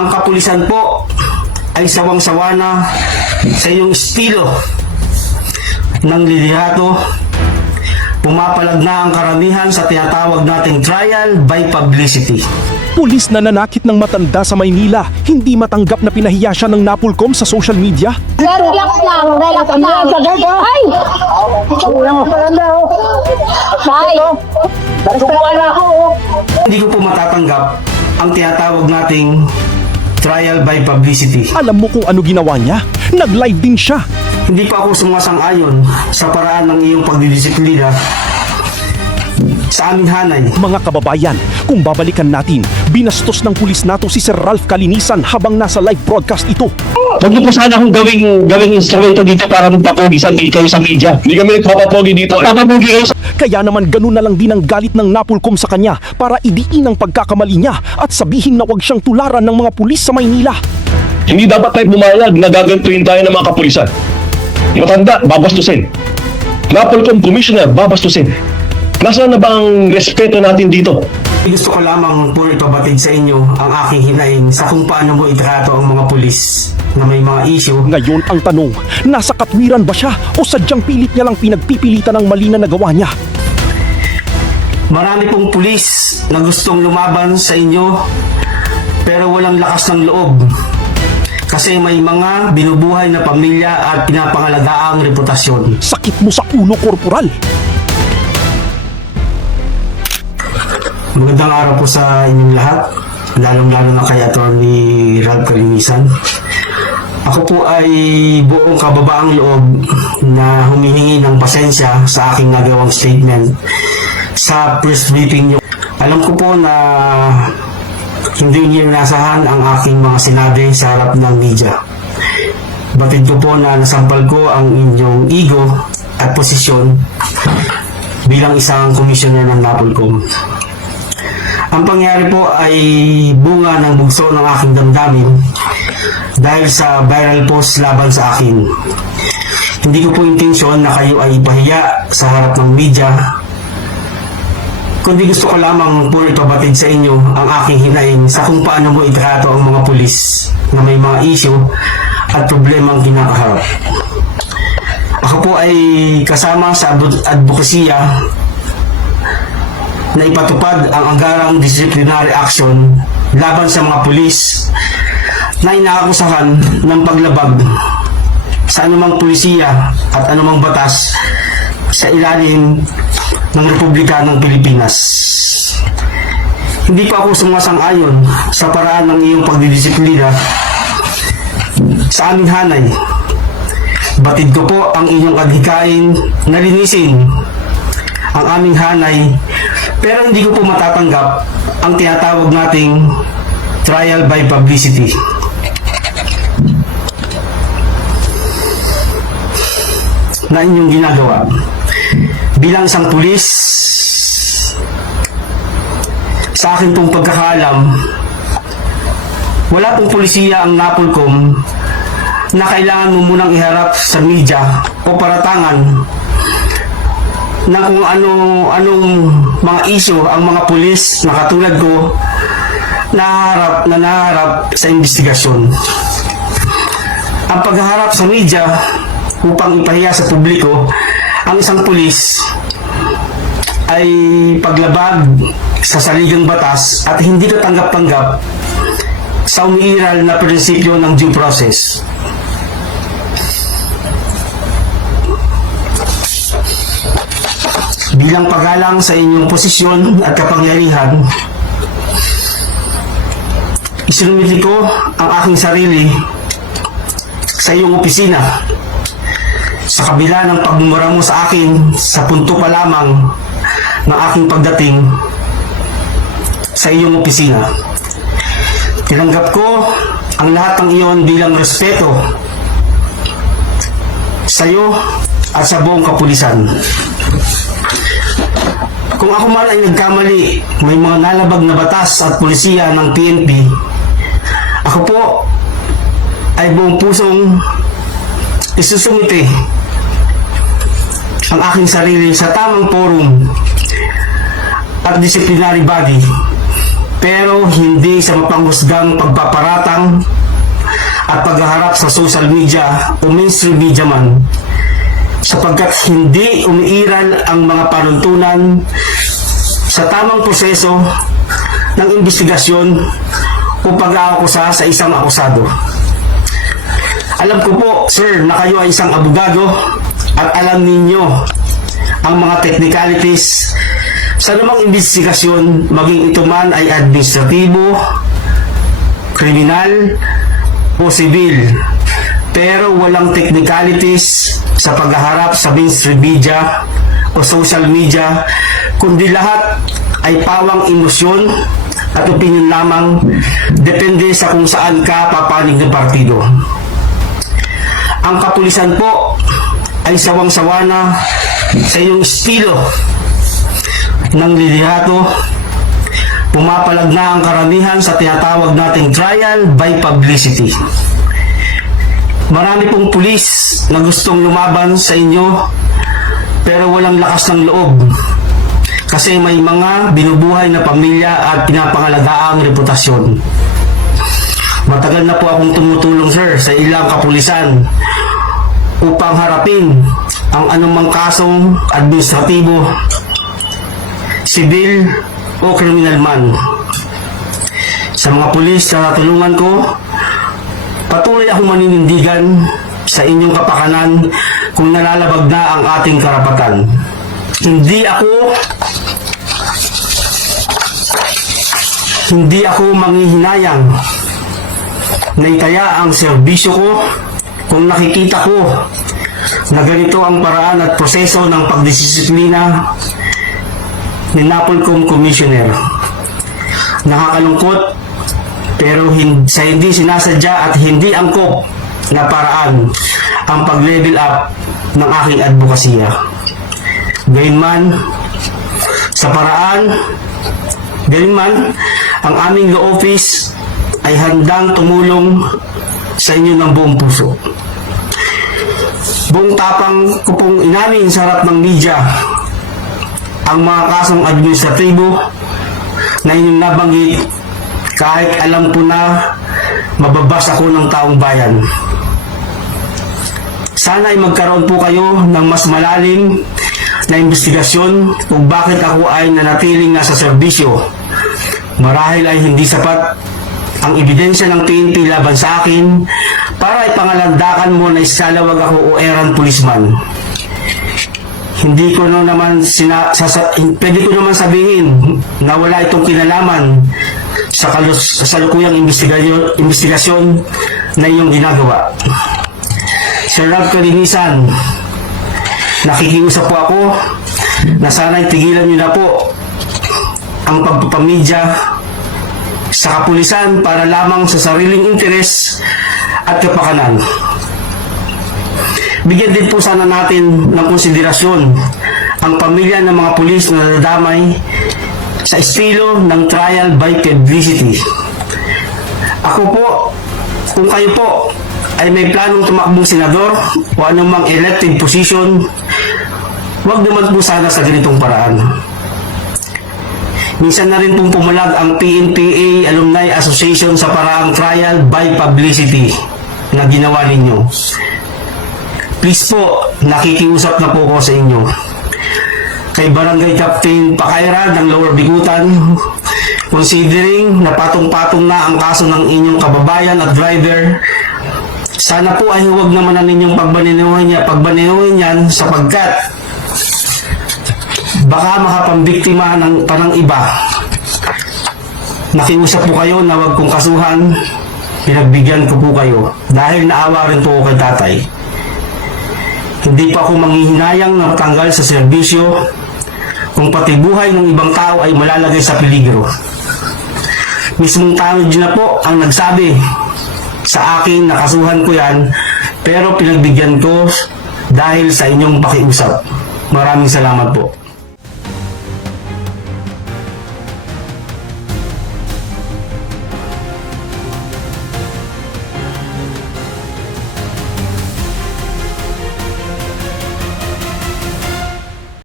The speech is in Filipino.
Ang kapulisan po ay sawang-sawa na sa iyong estilo ng liderato. Pumapalag na ang karamihan sa tinatawag nating trial by publicity. Pulis na nanakit ng matanda sa Maynila, hindi matanggap na pinahiya siya ng Napolcom sa social media. Relax lang, relax lang. Ay! Hindi ko po matatanggap ang tinatawag nating trial by publicity. Alam mo kung ano ginawa niya? Nag-live din siya. Hindi pa ako sumasang-ayon sa paraan ng iyong pagdidisiplina sa aming hanay. Mga kababayan, kung babalikan natin, binastos ng pulis nato si Sir Ralph Kalinisan habang nasa live broadcast ito. Huwag niyo po sana akong gawing instrumento dito para magpapogisan kayo sa media. Hindi kami nagpapapogi dito. Papapogi kayo sa... Kaya naman ganun na lang din ang galit ng Napolcom sa kanya para idiin ang pagkakamali niya at sabihin na huwag siyang tularan ng mga pulis sa Maynila. Hindi dapat tayo bumayag na gagantuin tayo ng mga kapulisan. Matanda, babastusin. Napolcom Commissioner, babastusin. Nasaan na ba ang respeto natin dito? Gusto ko lamang po ipabatid sa inyo ang aking hinaing sa kung paano mo itrato ang mga pulis na may mga issue. Ngayon ang tanong, nasa katwiran ba siya o sadyang pilit niya lang pinagpipilitan ang mali na nagawa niya? Marami pong pulis na gustong lumaban sa inyo pero walang lakas ng loob. Kasi may mga binubuhay na pamilya at pinapangalagaang reputasyon. Sakit mo sa ulo, korporal. Magandang araw po sa inyong lahat, lalong-lalo na kay Atty. Ralph Kalinisan. Ako po ay buong kababaang loob na humihingi ng pasensya sa aking nagawang statement sa press briefing niyo. Alam ko po na hindi niyo inasahan ang aking mga sinabi sa harap ng media. Batid ko po na nasampal ko ang inyong ego at posisyon bilang isang komisyoner ng Napolcom. Ang pangyari po ay bunga ng bugso ng aking damdamin dahil sa viral post laban sa akin. Hindi ko po intensyon na kayo ay ipahiya sa harap ng media, kundi gusto ko lamang po ipabatid sa inyo ang aking hinaing sa kung paano mo itrato ang mga pulis na may mga issue at problemang kinakaharap. Ako po ay kasama sa advokasya na ipatupad ang anggarang disciplinary action laban sa mga pulis na inaakusahan ng paglabag sa anumang pulisiya at anumang batas sa ilalim ng Republika ng Pilipinas. Hindi pa ako sumasang-ayon sa paraan ng iyong pagdidisiplina sa aming hanay. Batid ko po ang inyong adhikain na linisin ang aming hanay, pero hindi ko po matatanggap ang tinatawag nating trial by publicity. Na inyong ginagawa. Bilang isang pulis, sa akin pong pagkakaalam, wala pong pulisiya ang Napolcom na kailangan mo munang iharap sa media o paratangan na kung anong mga issue ang mga pulis na katulad ko naharap sa investigasyon. Ang pagharap sa media upang ipahiya sa publiko ang isang pulis ay paglabag sa saligang batas at hindi katanggap-tanggap sa umiiral na prinsipyo ng due process. Bilang paggalang sa inyong posisyon at kapangyarihan, isinumiti ko ang aking sarili sa iyong opisina. Sa kabila ng pagmumura mo sa akin sa punto pa lamang ng aking pagdating sa iyong opisina, tinanggap ko ang lahat ng iyon bilang respeto sa iyo at sa buong kapulisan. Kung ako man ay nagkamali, may mga nalabag na batas at pulisiya ng PNP, ako po ay buong pusong isusumite ang aking sarili sa tamang forum at disciplinary body pero hindi sa mapanghusgang pagpaparatang at paghaharap sa social media o mainstream media man, sapagkat hindi umiiral ang mga panuntunan sa tamang proseso ng investigasyon o pag-aakusa sa isang akusado. Alam ko po, sir, na kayo ay isang abogado at alam ninyo ang mga technicalities sa namang investigasyon, maging ito man ay administratibo, kriminal, o sibil. Pero walang technicalities sa paghaharap sa mainstream media o social media, kundi lahat ay pawang emosyon at opinion lamang, depende sa kung saan ka papanig ng partido. Ang kapulisan po ay sawang-sawa na sa iyong estilo ng liderato. Pumapalag na ang karamihan sa tinatawag nating trial by publicity. Marami pong pulis na gustong lumaban sa inyo pero walang lakas ng loob kasi may mga binubuhay na pamilya at pinapangalagaang reputasyon. Matagal na po akong tumutulong, sir, sa ilang kapulisan upang harapin ang anumang kasong administratibo, sibil o kriminal man. Sa mga pulis na natulungan ko, patuloy akong maninindigan sa inyong kapakanan kung nalalabag na ang ating karapatan. Hindi ako manghihinayang na itaya ang serbisyo ko kung nakikita ko na ganito ang paraan at proseso ng pagdisiplina ni NAPOLCOM Commissioner. Nakakalungkot pero sa hindi sinasadya at hindi angkop na paraan ang pag-level up ng aking advokasya. Gayunman, ang aming law office ay handang tumulong sa inyo ng buong puso. Buong tapang ko pong inamin sa harap ng media ang mga kasong administratibo na inyong nabanggit kahit alam ko na mababas ako ng taong bayan. Sana ay magkaroon po kayo ng mas malalim na investigasyon kung bakit ako ay nanatiling nasa serbisyo. Marahil ay hindi sapat ang ebidensya ng PNP laban sa akin para ipangalandakan mo na isalawag ako o errand policeman. Hindi ko naman pwede ko naman sabihin na wala itong kinalaman sa kasalukuyang investigasyon na iyong ginagawa. Sir Ralph Calinisan, nakikiusap po ako na sana'y tigilan niyo na po ang pagpapamedya sa kapulisan para lamang sa sariling interes at kapakanan. Bigyan din po sana natin ng konsiderasyon ang pamilya ng mga pulis na nadamay sa estilo ng trial by publicity. Ako po, kung kayo po ay may planong tumakbong senador o anumang elected position, huwag naman po sana sa ganitong paraan. Minsan na rin pong pumulag ang PNPA Alumni Association sa paraang trial by publicity na ginawa ninyo. Please po, nakikiusap na po ko sa inyo. Kay Barangay Captain Pakaira ng Lower Bigutan, considering na patong-patong na ang kaso ng inyong kababayan at driver, sana po ay huwag naman na ninyong pagbaninuhin yan sapagkat baka makapambiktima ng parang iba. Nakiusap po kayo na huwag kong kasuhan, pinagbigyan ko po kayo dahil naawa rin po ko kay tatay. Hindi pa ako manghihinayang na matanggal sa serbisyo kung pati buhay ng ibang tao ay malalagay sa peligro. Mismong tao na po ang nagsabi sa akin na kasuhan ko yan, pero pinagbigyan ko dahil sa inyong pakiusap. Maraming salamat po.